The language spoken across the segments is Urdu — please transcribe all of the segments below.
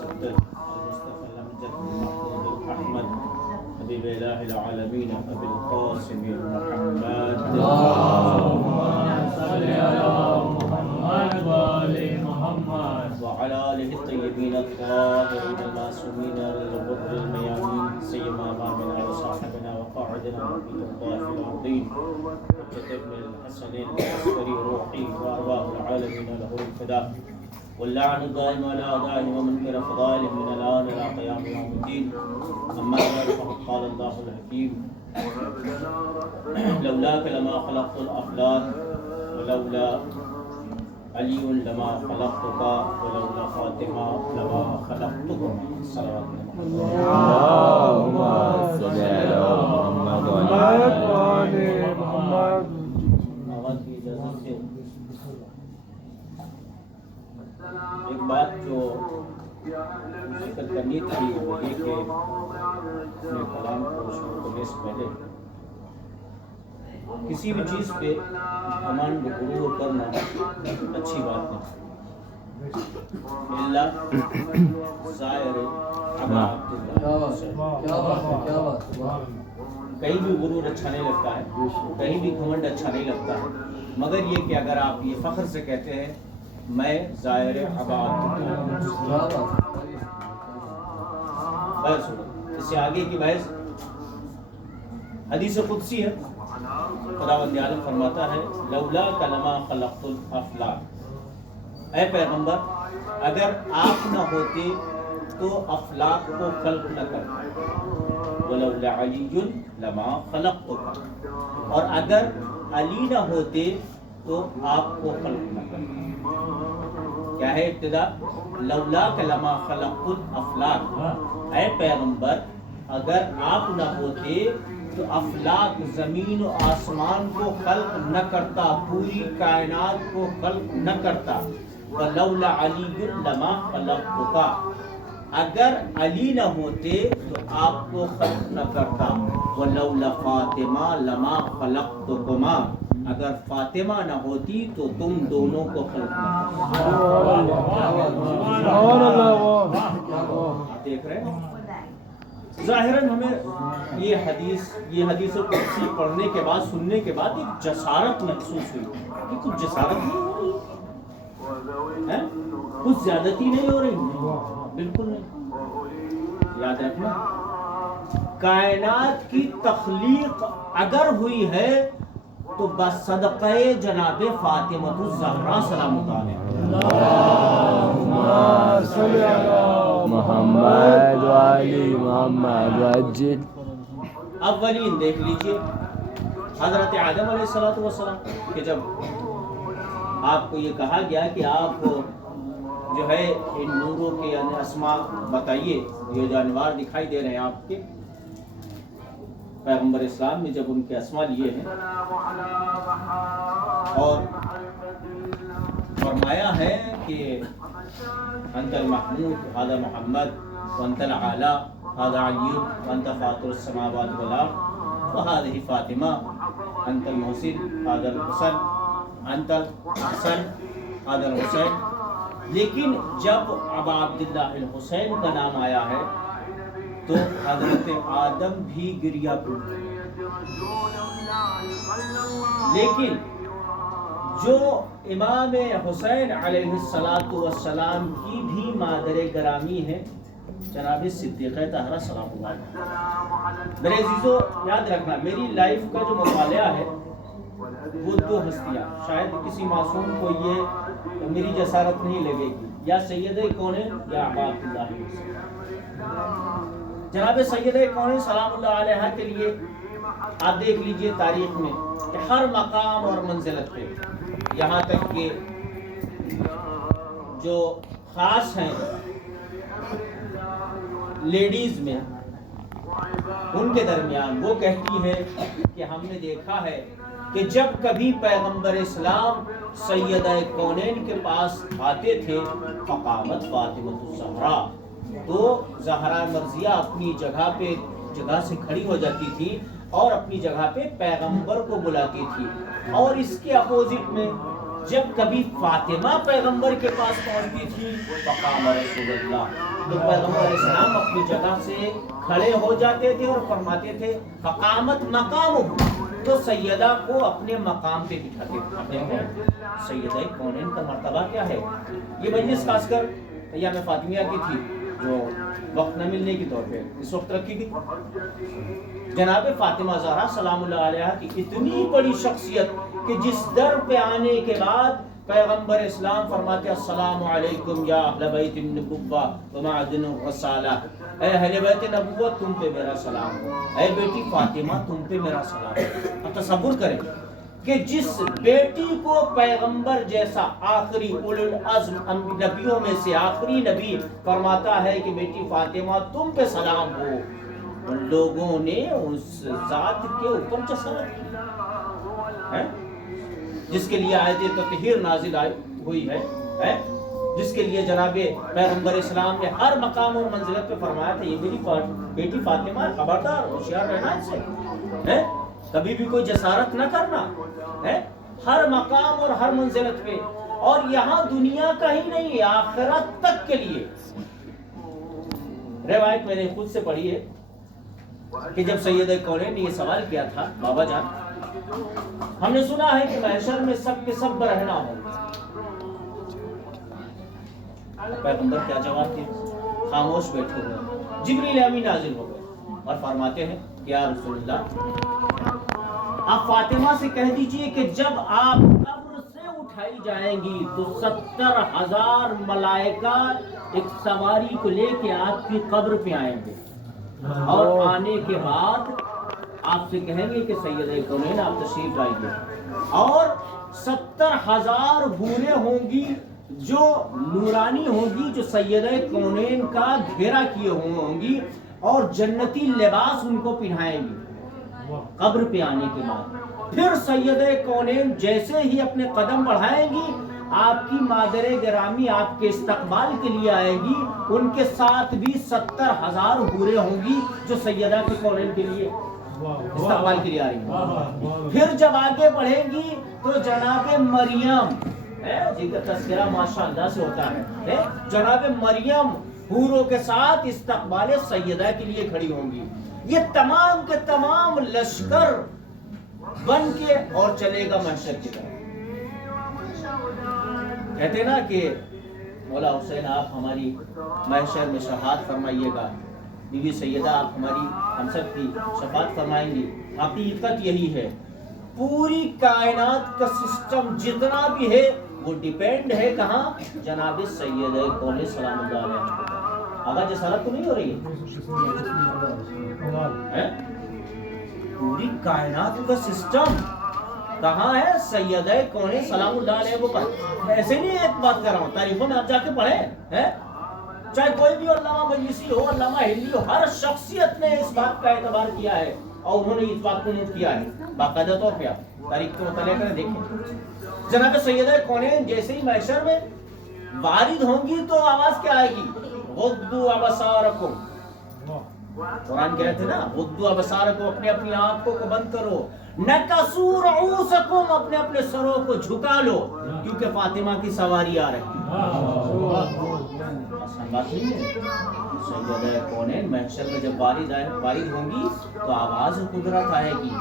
المصدق المصطفى الأمجد المحمود الأحمد حبيب إله العالمين أبي القاسم محمد اللهم صل على محمد وآل محمد وعلى آله الطيبين الطاهرين المعصومين الغر الميامين سيما إمامنا وصاحبنا وقاعدنا ونبي الله في الأرضين حجة ابن الحسن العسكري روحي وأرواح العالمين له الفداء واللعن الدائم على أعدائهم ومنكر فضائلهم من الآن إلى قيام يوم الدين أما بعد فقد قال الله الحكيم لولاك لما خلقت الأفلاك ولولا علي لما خلقتك ولولا فاطمة لما خلقتكم صلوات اللهم صل على محمد وآل محمد. آواز کی اجازت سے ایک بات جو ذکر کرنی تھی وہ یہ کہ اپنے کلام کو شروع کرنے سے پہلے کسی بھی چیز پہ گھمنڈ غرور کرنا اچھی بات نہیں اللہ ظاہر کہیں بھی غرور اچھا نہیں لگتا ہے، کہیں بھی گھمنڈ اچھا نہیں لگتا ہے، مگر یہ کہ اگر آپ یہ فخر سے کہتے ہیں میں ظاہر عباد بحث ہو اس سے آگے کی بحث حدیث قدسی ہے. خداوند عالم فرماتا ہے لولا کلمہ خلقت الافلاک، اے پیغمبر اگر آپ نہ ہوتے تو افلاک کو خلق نہ کرتے، ولولا علی لما خلقتک، اور اگر علی نہ ہوتے تو آپ کو خلق نہ کرتے. کیا ہے ابتدا؟ لولا کلمہ خلقت الافلاک، اے پیغمبر اگر آپ نہ ہوتے تو افلاک زمین و آسمان کو خلق نہ کرتا، پوری کائنات کو خلق نہ کرتا. ولولا علی لما خلقتک، اگر علی نہ ہوتے تو آپ کو خلق نہ کرتا. ولولا فاطمہ لما خلقتکما، اگر فاطمہ نہ ہوتی تو تم دونوں کو خلق نہ کرتا. دیکھ رہے ہیں ظاہراً ہمیں یہ حدیث قدسی پڑھنے کے بعد سننے کے بعد ایک جسارت محسوس ہوئی کہ کچھ جسارت نہیں ہو رہی ہے، کچھ زیادتی نہیں ہو رہی، بالکل نہیں. یاد رکھنا کائنات کی تخلیق اگر ہوئی ہے تو بس صدقہ جناب فاطمہ الزہرا سلام اللہ علیہا. اللهم صل على محمد وآل محمد وعجل. اولین دیکھ لیجئے حضرت آدم علیہ السلام کہ جب آپ کو یہ کہا گیا کہ آپ جو ہے ان نوروں کے اسماء بتائیے، یہ جو انوار دکھائی دے رہے ہیں آپ کے، پیغمبر اسلام نے جب ان کے اسماء لیے ہیں اور فرمایا ہے کہ انت المحمود هذا محمد وانت العالی هذا علی وانت فاطر السماوات والارض وهذه فاطمہ انت المحسن هذا الحسن انت الحسن هذا الحسین. لیکن جب ابا عبداللہ الحسین کا نام آیا ہے تو حضرت آدم بھی گریا پڑتے. لیکن جو امام حسین علیہ السلام کی بھی مادر گرامی ہے جناب صدیقہ طاہرہ سلام اللہ علیہ. میرے عزیزو یاد رکھنا میری لائف کا جو مطالعہ ہے وہ دو ہستیاں، شاید کسی معصوم کو یہ میری جسارت نہیں لگے گی، یا سیدہ کونین یا ابا عبداللہ الحسین. جناب سیدہ کونین سلام اللہ علیہ کے لیے آپ دیکھ لیجئے تاریخ میں کہ ہر مقام اور منزلت پہ، یہاں تک کہ جو خاص ہیں لیڈیز میں ان کے درمیان وہ کہتی ہے کہ ہم نے دیکھا ہے کہ جب کبھی پیغمبر اسلام سیدہ کونین کے پاس آتے تھے فقامت فاطمہ الزہرا، تو زہرا مرضیہ اپنی جگہ سے کھڑی ہو جاتی تھی اور اپنی جگہ پہ پیغمبر کو بلاتی تھی. اور اس کے اپوزٹ میں جب کبھی فاطمہ پیغمبر کے پاس پہنچتی تھی فقام رسول اللہ، تو پیغمبر علیہ السلام اپنی جگہ سے کھڑے ہو جاتے تھے اور فرماتے تھے فقامت مقام، تو سیدہ کو اپنے مقام پہ بٹھاتے تھے۔ سیدہ کونین کا مرتبہ کیا ہے؟ یہ مجلس خاص کر ایام فاطمیہ کی تھی جو وقت نہ ملنے کی طور پہ اس وقت رکھی گئی۔ جناب فاطمہ زہرا سلام اللہ علیہ کی اتنی بڑی شخصیت کہ جس در پہ آنے کے بعد پیغمبر اسلام فرماتے السلام علیکم یا اہل بیت النبوہ و معدن الرسالہ، اے اہل بیت نبوت تم پہ میرا سلام ہو، اے بیٹی فاطمہ تم پہ میرا سلام ہو۔ اب تصور کریں کہ جس بیٹی کو پیغمبر جیسا آخری اولو العزم نبیوں میں سے آخری نبی فرماتا ہے کہ بیٹی فاطمہ تم پہ سلام ہو، ان لوگوں نے اس ذات کے اوپر جسارت کی، جس کے لیے آیت تطہیر نازل ہوئی ہے، جس کے لیے جناب پیغمبر اسلام نے ہر مقام اور منزلت پہ فرمایا تھا یہ میری بیٹی فاطمہ، خبردار ہوشیار رہنا اس سے، کبھی بھی کوئی جسارت نہ کرنا، ہر مقام اور ہر منزلت پہ، اور یہاں دنیا کا ہی نہیں آخرت تک کے لیے۔ روایت میں نے خود سے پڑھی ہے کہ جب سید کونین نے یہ سوال کیا تھا بابا جان ہم نے سنا ہے کہ محشر میں سب کے سب برہنہ ہوں، پیغمبر کیا جواب دیا؟ خاموش بیٹھے ہوئے، جبریل امین نازل ہو گئے اور فرماتے ہیں کہ یا رسول اللہ آپ فاطمہ سے کہہ دیجئے کہ جب آپ قبر سے اٹھائی جائیں گی تو 70,000 ملائکہ ایک سواری کو لے کے آپ کی قبر پہ آئیں گے، اور آنے کے بعد آپ سے کہیں گے کہ سیدہ کونین آپ تشریف لائیے، اور 70,000 حوریں ہوں گی جو نورانی ہوں گی، جو سیدہ کونین کا گھیرا کیے ہوں گی، اور جنتی لباس ان کو پہنائیں گی قبر پہ آنے کے بعد۔ پھر سیدہ کونین جیسے ہی اپنے قدم بڑھائیں گی آپ کی مادر گرامی آپ کے استقبال کے لیے آئے گی، ان کے ساتھ بھی 70,000 حوریں ہوں گی جو سیدہ کی کونین کے لیے استقبال کے لیے آ رہی ہیں۔ پھر جب آگے بڑھیں گی تو جناب مریم جن کا تذکرہ ماشاءاللہ سے ہوتا ہے، جناب مریم حوروں کے ساتھ استقبال سیدہ کے لیے کھڑی ہوں گی۔ یہ تمام کے تمام لشکر بن کے اور چلے گا محشر کی طرف۔ کہتے نا کہ مولا حسین آپ ہماری محشر میں شفاعت فرمائیے گا، بی بی سیدہ آپ ہماری ہم سب کی شفاعت فرمائیں گی۔ حقیقت یہی ہے، پوری کائنات کا سسٹم جتنا بھی ہے وہ ڈیپینڈ ہے کہاں؟ جناب سیدہ کونین سلام اللہ علیہ۔ آگا جسارت تو نہیں ہو رہی ہے؟ پوری کائنات کا سسٹم کہاں ہے؟ سیدہ کونین سلام اللہ علیہ کو پر۔ ایسے نہیں ایک بات کر رہا ہوں، تاریخوں میں آپ جا کے پڑھیں، چاہے کوئی بھی علامہ مجلسی ہو، علامہ ہندی ہو، ہر شخصیت نے اس بات کا اعتبار کیا ہے اور انہوں نے اس بات کو نوٹ کیا ہے باقاعدہ طور پہ۔ آپ تاریخ کو مطالعہ کریں دیکھیں، جناب سیدہ کونین جیسے ہی محشر میں وارد ہوں گی تو آواز کیا آئے گی؟ غضوا ابصارکم، قرآن کہتے نا غضوا ابصارکم، اپنے اپنی آنکھوں کو بند کرو، نکسوا رؤوسکم، اپنے اپنے سروں کو جھکا لو، کیونکہ فاطمہ کی سواری آ رہی ہے۔ بات نہیں ہے، سیدہ کونین محشر میں جب وارد ہوں گی تو آواز قدرت آئے گی،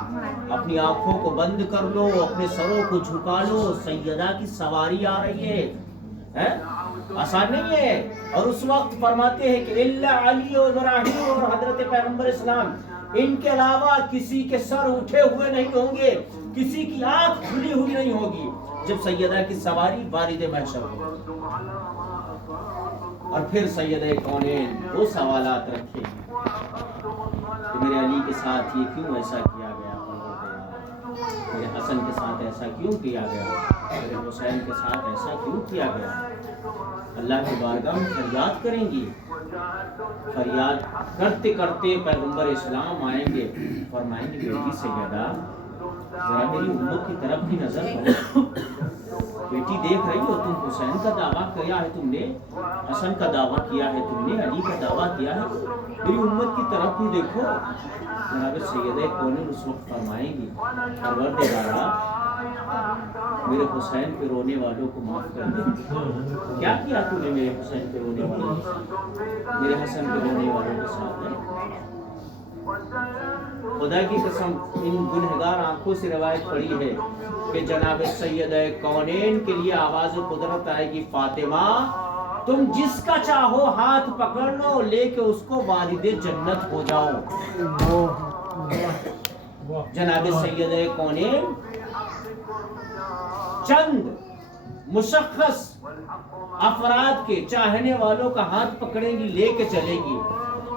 اپنی آنکھوں کو بند کر لو، اپنے سروں کو جھکا لو، سیدہ کی سواری آ رہی ہے، آسان نہیں ہے۔ اور اس وقت فرماتے ہیں کہ اللہ علی و ابراہیم اور حضرت پیغمبر اسلام، ان کے علاوہ کسی کے سر اٹھے ہوئے نہیں ہوں گے، کسی کی آنکھ کھلی ہوئی نہیں ہوگی جب سیدہ کی سواری وارد محشر ہو۔ اور پھر سیدہ کونین وہ سوالات رکھے کہ میرے علی کے ساتھ یہ کیوں ایسا کیا گیا، میرے حسن کے ساتھ ایسا کیوں کیا گیا، میرے حسین کے ساتھ ایسا کیوں کیا گیا۔ اللہ کی بارگاہ میں فریاد کریں گی، فریاد کرتے کرتے پیغمبر اسلام آئیں گے، فرمائیں گے بیٹی سیدہ ذرا میری امت کی طرف بھی نظر کرو. بیٹی دیکھ رہی ہو تم، حسین کا دعویٰ کیا ہے تم نے، حسن کا دعویٰ کیا ہے تم نے، علی کا دعویٰ کیا ہے، میری امت کی طرف بھی دیکھو. جناب سیدہ کونین اس وقت فرمائیں گی پروردگارا میرے حسین پہ رونے والوں کو معاف کر دے. کیا کیا تو نے میرے حسین پہ رونے والوں کے ساتھ، میرے حسن پہ رونے والوں کے ساتھ؟ خدا کی قسم ان گنہگار آنکھوں سے روایت پڑی ہے کہ جناب سیدہ کونین کے لیے آواز قدرت آئے گی، فاطمہ تم جس کا چاہو ہاتھ پکڑ لو، لے کے اس کو والد جنت ہو جاؤ. جناب سیدہ کونین چند مشخص افراد کے چاہنے والوں کا ہاتھ پکڑیں گی، لے کے چلے گی.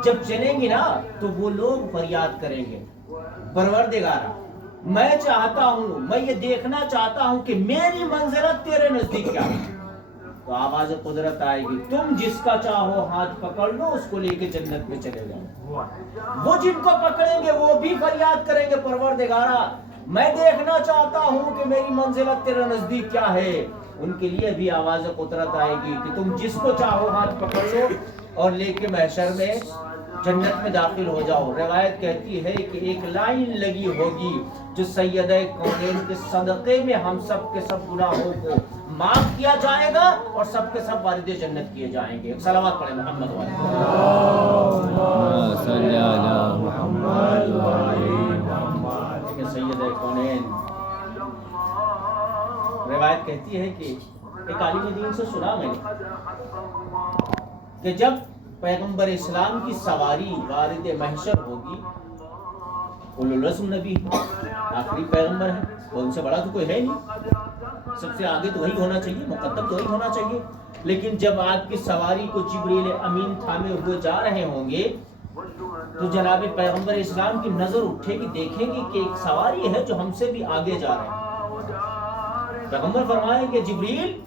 جب چلیں گی نا تو وہ لوگ فریاد کریں گے، پروردگارا میں چاہتا ہوں، میں یہ دیکھنا چاہتا ہوں کہ میری منزلت تیرے نزدیک کیا ہے. تو آواز قدرت آئے گی، تم جس کا چاہو ہاتھ پکڑ لو، اس کو لے کے جنت میں چلے جاؤ. وہ جن کو پکڑیں گے وہ بھی فریاد کریں گے، پروردگارا میں دیکھنا چاہتا ہوں کہ میری منزلت تیرے نزدیک کیا ہے. ان کے لیے بھی آواز قدرت آئے گی کہ تم جس کو چاہو ہاتھ پکڑ لو اور لے کے محشر میں جنت میں داخل ہو جاؤ. روایت کہتی ہے کہ ایک لائن لگی ہوگی جو سیدہ کونین کے صدقے میں ہم سب کے سب گناہوں کو معاف کیا جائے گا اور سب کے سب والد جنت کیے جائیں گے. صلوات پڑھیں محمد والے صلی علی محمد وعلی محمد. کہ سیدہ کونین روایت کہتی ہے کہ ایک عالم دین سے سنا میں نے کہ جب پیغمبر اسلام کی سواری وارد محشر ہوگی، اولو العزم نبی آخری پیغمبر ہے، وہ ان سے بڑا تو کوئی ہے نہیں، سب سے آگے تو وہی ہونا چاہیے، مقدم تو وہی ہونا چاہیے. لیکن جب آپ کی سواری کو جبریل امین تھامے ہوئے جا رہے ہوں گے تو جناب پیغمبر اسلام کی نظر اٹھے گی، دیکھیں گے کہ ایک سواری ہے جو ہم سے بھی آگے جا رہے ہیں. پیغمبر فرمائیں کہ جبریل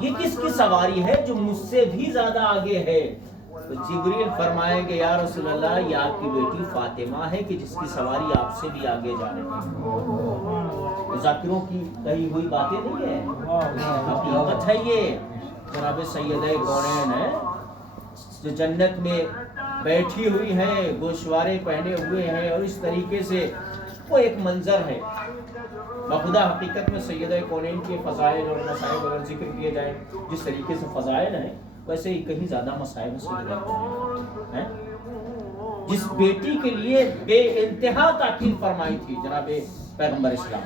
یہ کس کی سواری ہے جو مجھ سے بھی زیادہ آگے ہے؟ تو جبریل فرمائیں گے یا رسول اللہ یہ آپ کی بیٹی فاطمہ ہے کہ جس کی سواری آپ سے بھی آگے جا رہی ہے. ذاکروں کی کہی ہوئی باتیں نہیں ہے، حقیقت ہے. یہ جناب سیدہ کونین ہے جو جنت میں بیٹھی ہوئی ہیں، گوشوارے پہنے ہوئے ہیں، اور اس طریقے سے وہ ایک منظر ہے. بخدا حقیقت میں سیدہ کونین کے فضائل اور مصائب اگر ذکر کیے جائیں جس طریقے سے فضائل ہیں ویسے ہی کہیں زیادہ مصائب سیدہ کونین ہیں. جس بیٹی کے لیے بے انتہا تاکید فرمائی تھی جناب پیغمبر اسلام،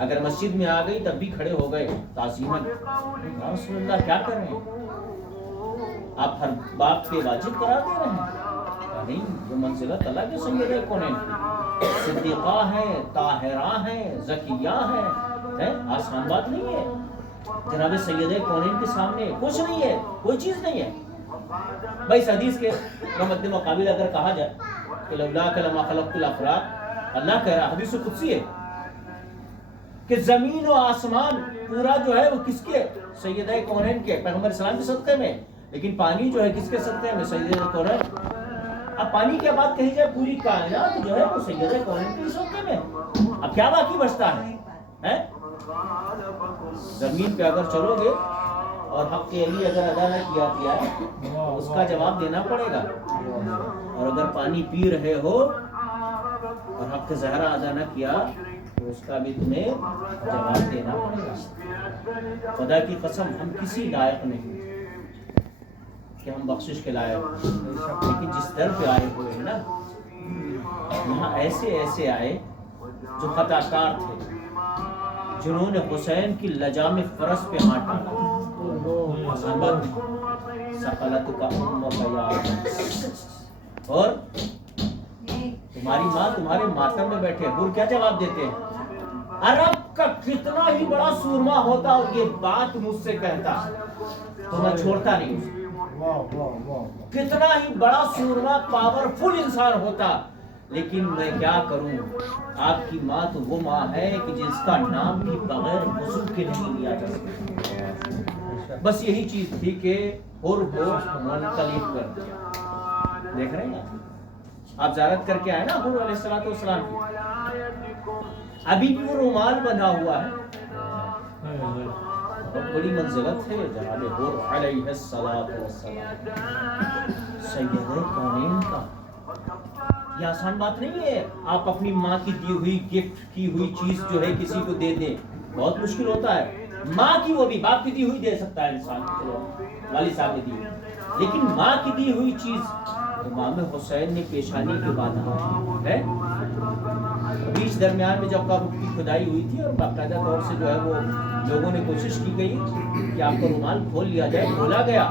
اگر مسجد میں آ گئی تب بھی کھڑے ہو گئے تعظیماً، یا رسول اللہ کیا کر رہے ہیں آپ، ہر باپ کے واجب قرار دے رہے ہیں؟ نہیں، یہ منزلت اللہ کے سیدہ کونین کی، صدیقہ ہیں، طاہرہ ہیں، زکیہ ہیں، آسان بات نہیں ہے. جناب سیدہ کونین کے سامنے کچھ نہیں ہے، کوئی چیز نہیں ہے. بھائی اس حدیث کے مد مقابل اگر کہا جائے کہ لولاک لما خلقت الافلاک، اللہ کہہ رہا حدیث قدسی ہے کہ زمین و آسمان پورا جو ہے وہ کس کے؟ سیدہ کونین کے، پیغمبر اسلام کے صدقے میں. لیکن پانی جو ہے کس کے صدقے میں؟ سیدہ کونین. اب پانی کی بات کہی جائے پوری کائنات جو ہے وہ سیدہ کونین کے صدقے میں. اب کیا باقی بچتا ہے؟ زمین پہ اگر چلو گے اور حق علی اگر ادا نہ کیا ہے تو اس کا جواب دینا پڑے گا، اور اگر پانی پی رہے ہو اور حق زہرا ادا نہ کیا تو اس کا بھی تمہیں جواب دینا پڑے گا. خدا کی قسم ہم کسی لائق نہیں کہ ہم بخشش کے لائق، لیکن جس در پہ آئے ہوئے ہیں نا یہاں ایسے ایسے آئے جو خطا کار تھے، جنہوں نے حسین کی لجام فرس پہ ہاتھ ڈالا. سقلت کا اور تمہاری ماں تمہارے ماتم میں بیٹھے، بول کیا جواب دیتے ہیں؟ عرب کا کتنا ہی بڑا سورما ہوتا اور یہ بات مجھ سے کہتا تو میں چھوڑتا نہیں اسے. کتنا ہی بڑا سورما پاورفل انسان ہوتا، لیکن میں کیا کروں، آپ کی ماں تو وہ ماں ہے کہ جس کا نام بھی بغیر وضو کے نہیں لیا جا سکتا. بس یہی چیز تھی کہ ہر منقلب کر دیا. دیکھ رہے ہیں آپ زیارت کر کے آئے نا حضور علیہ الصلوۃ والسلام کی، ابھی بھی وہ رومال بندھا ہوا ہے. بہت بڑی منزلت ہے جناب حور علیہ الصلوۃ والسلام سیدہ کونین کا. یہ آسان بات نہیں ہے آپ اپنی ماں کی دی ہوئی گفٹ کی ہوئی چیز جو ہے کسی کو دے دیں. بہت مشکل ہوتا ہے. ماں کی وہ بھی باپ کی دی ہوئی دے سکتا ہے انسان, چلو والد صاحب نے دی ہوئی, لیکن ماں کی دی ہوئی چیز امام حسین نے پیشانی کے بعد ہے. بیچ درمیان میں جب قبر کی کھدائی ہوئی تھی اور باقاعدہ طور سے جو ہے وہ لوگوں نے کوشش کی گئی کہ آپ کا رومال کھول لیا جائے, کھولا گیا.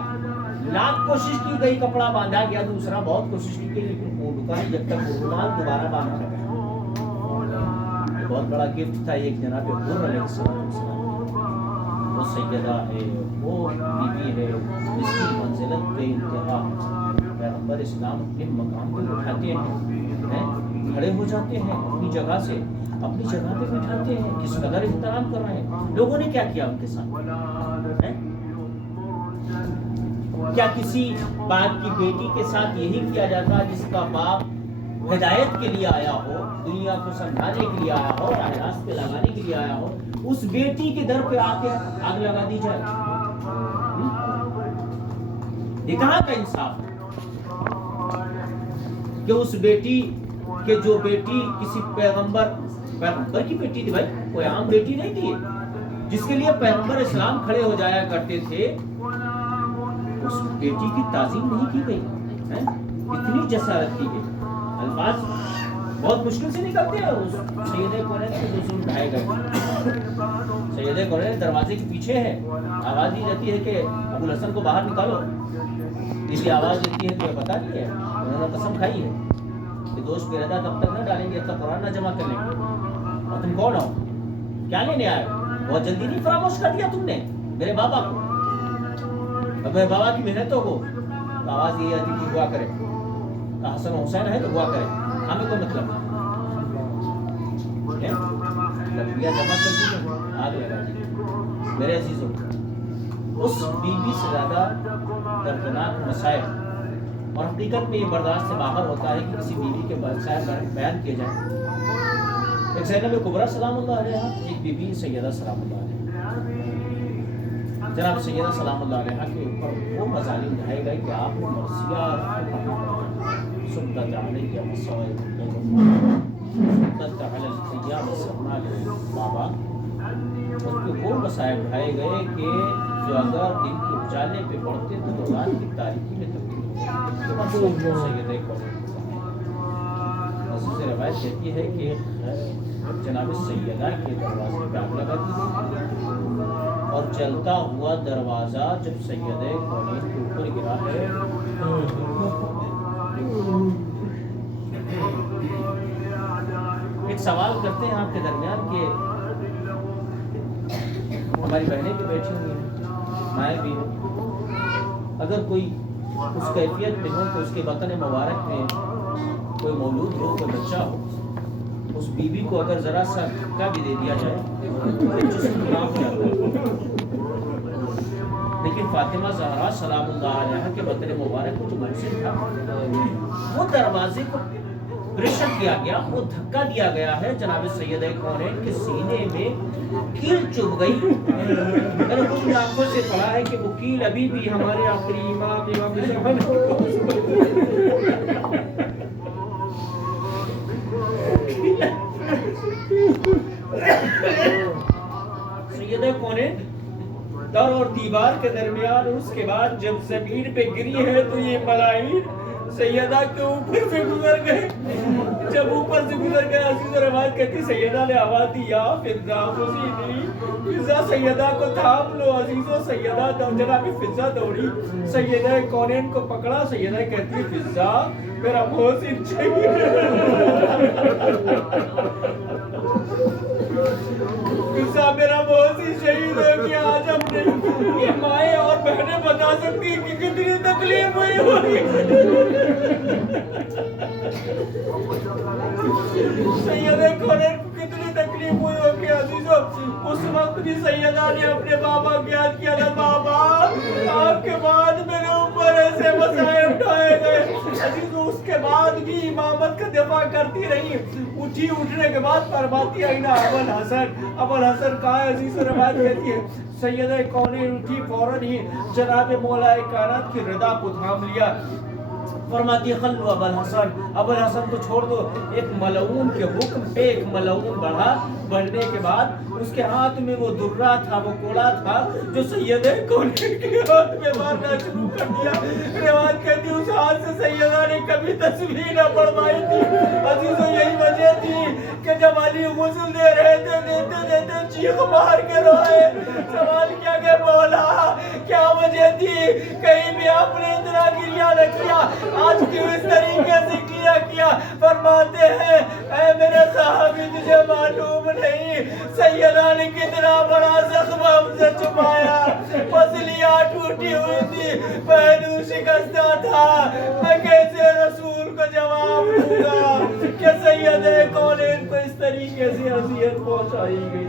لاکھ کوشش کی گئی, کپڑا باندھا گیا دوسرا, بہت کوشش کی گئی, لیکن وہ رکا نہیں جب تک وہ رومال دوبارہ باندھا گیا. بہت بڑا گفٹ تھا ایک جناب حور علیہ السلام. وہ سیدہ ہے, وہ بیوی ہے جس کی منزلت بے انتہا. پیغمبر اسلام اپنے مقام پہ اٹھاتے ہیں, کھڑے ہو جاتے ہیں اپنی جگہ سے, اپنی جگہ پہ بٹھاتے ہیں. کس قدر احترام کر رہے ہیں. لوگوں نے کیا کیا ان کے ساتھ؟ کیا کسی باپ کی بیٹی کے ساتھ یہی کیا جاتا جس کا باپ ہدایت کے لیے آیا ہو, دنیا کو سمجھانے کے لیے آیا ہو, راہ راست پہ لگانے کے لیے آیا ہو, اس بیٹی کے در پہ آ کے آگ لگا دی جائے؟ یہ کہاں کا انصاف ہے کہ اس بیٹی کہ جو بیٹی کسی پیغمبر کی بیٹی تھی, بھائی کوئی عام بیٹی نہیں تھی, جس کے لیے پیغمبر اسلام کھڑے ہو جایا کرتے تھے, اس بیٹی کی تعظیم نہیں کی گئی, اتنی جسارت کی گئی. الفاظ بہت مشکل سے نکلتے ہیں. سیدہ کونین کے رسول اٹھائے گئے, سیدہ کونین دروازے کے پیچھے ہے, آواز دی جاتی ہے کہ ابو الحسن کو باہر نکالو. اس کی آواز دیتی ہے تمہیں پتا نہیں ہے, انہوں نے قسم کھائی ہے کہ دوست پہ رہتا تب تک نہ ڈالیں گے, تب قرآن نہ جمع کر لیں گے. اور تم کون ہو, کیا لینے آئے ہو؟ بہت جلدی نہیں فراموش کر دیا تم نے میرے بابا کو, میرے بابا کی محنتوں کو. آواز یہ آتی کہ دعا کرے, حسن حسین ہے تو دعا کرے, ہمیں کوئی مطلب نہیں. جمع کر دیجیے, آگ لگا دیجیے. میرے عزیزوں, اس بیوی سے زیادہ دردناک مسائل, اور حقیقت میں یہ برداشت سے باہر ہوتا ہے کہ کسی بیوی کے مسائل بیان کیے جائیں. ایک زینب کبریٰ سلام اللہ علیہا, ایک بیوی سیدہ سلام اللہ علیہا. جناب سیدہ سلام اللہ علیہا کے اوپر وہ مظالم ڈھائے گئے کہ آپ نے مرثیات سنت علیہ مصائب سنت علی الخیام سرنال بابا, اس پہ وہ مسائب ڈھائے گئے کہ جو اگر دن کے اجالے پہ پڑھتے تو رات کی تاریکی میں تبدیل ہوتے. روایت کہتی ہے کہ جناب سیدہ کے دروازے پہ آگ لگا دی گئی, اور جلتا ہوا دروازہ جب سیدہ کونین کے اوپر گرا ہے, ایک سوال کرتے ہیں آپ کے درمیان کہ ہماری بہنیں بھی بیٹھی ہوئی ہیں, مائیں بھی ہیں, اگر کوئی اس کیفیت میں ہو کہ اس کے وطن مبارک میں کوئی مولود ہو, کوئی بچہ ہو, اس بیوی کو اگر ذرا سا دھکا بھی دے دیا جائے جسم خراب ہو جاتا ہے. لیکن فاطمہ زہرا سلام اللہ علیہا کے وطن مبارک کو جو محسن تھا, وہ دروازے کو پریشر کیا گیا, وہ دھکا دیا گیا ہے, جناب سیدہ کونین کے سینے میں کیل چبھ گئی. میں نے اپنی آنکھوں سے پڑھا ہے کہ وہ کیل ابھی بھی ہمارے آخری امام سیدہ کونین در اور دیوار کے درمیان, اس کے بعد جب زمین پہ گری ہے تو یہ ملائین سیدہ کے اوپر سے گزر گئے. جب اوپر سے گزر گئے, عزیز و روایت کہتی سیدہ نے آواز دی یا فضا خذینی, فضا سیدہ کو تھام لو. عزیزو سیدہ جناب فضا دوڑی, سیدہ کونین کو پکڑا. سیدہ کہتی فضا میرا محسن چاہیے. فضا میرا محسن شہید ہو گیا. آج ہم نے یہ مائیں اور بہنیں بتا سکتی ہیں کہ کتنی تکلیف ہوئی ہوگی. سیدہ کونین کو کتنی تکلیف ہوئی ہوگی. عزیزو اس وقت بھی سیدہ نے اپنے بابا کو یاد کیا تھا, بابا آپ کے بعد میرے اوپر ایسے مسائل اٹھائے گئے, عزیزو اس کے بعد بھی امامت کا دفاع کرتی رہی. اٹھنے کے بعد فرماتی ہے نا ابو الحسن کہاں ہے؟ عزیز روایت کہتی ہے سیدہ کونین اٹھی فوراً ہی جناب مولا کائنات کی رضا کو تھام لیا. فرماتی خلو ابو الحسن کو چھوڑ دو. ایک ملعون کے حکم پہ ایک ملعون بڑھنے کے بعد اس کے ہاتھ میں وہ درہ تھا، وہ کوڑا تھا جو سیدہ کونین کے ہاتھ میں مارنا شروع کر دیا. روایت کہتی اس ہاتھ سے سیدہ نے کبھی تسبیح نہ پڑھوائی تھی. عزیزو یہی وجہ تھی کہ جب علی غسل دے رہے تھے دیتے چیخ مار کے روئے. سوال کیا کہ مولا کیا وجہ تھی؟ کہیں بھی آپ نے اتنا گریہ نہ کیا، آج کیوں اس طریقے سے کیا؟ فرماتے ہیں اے میرے صحابی تجھے معلوم نہیں سیدہ نے کتنا بڑا زخم ہم سے چھپایا. پسلیاں ٹوٹی ہوئی تھی، پہلو شکستہ تھا. میں کیسے رسول کو جواب دوں گا کہ سیدہ کونین کو اس طریقے سے اذیت پہنچائی گئی.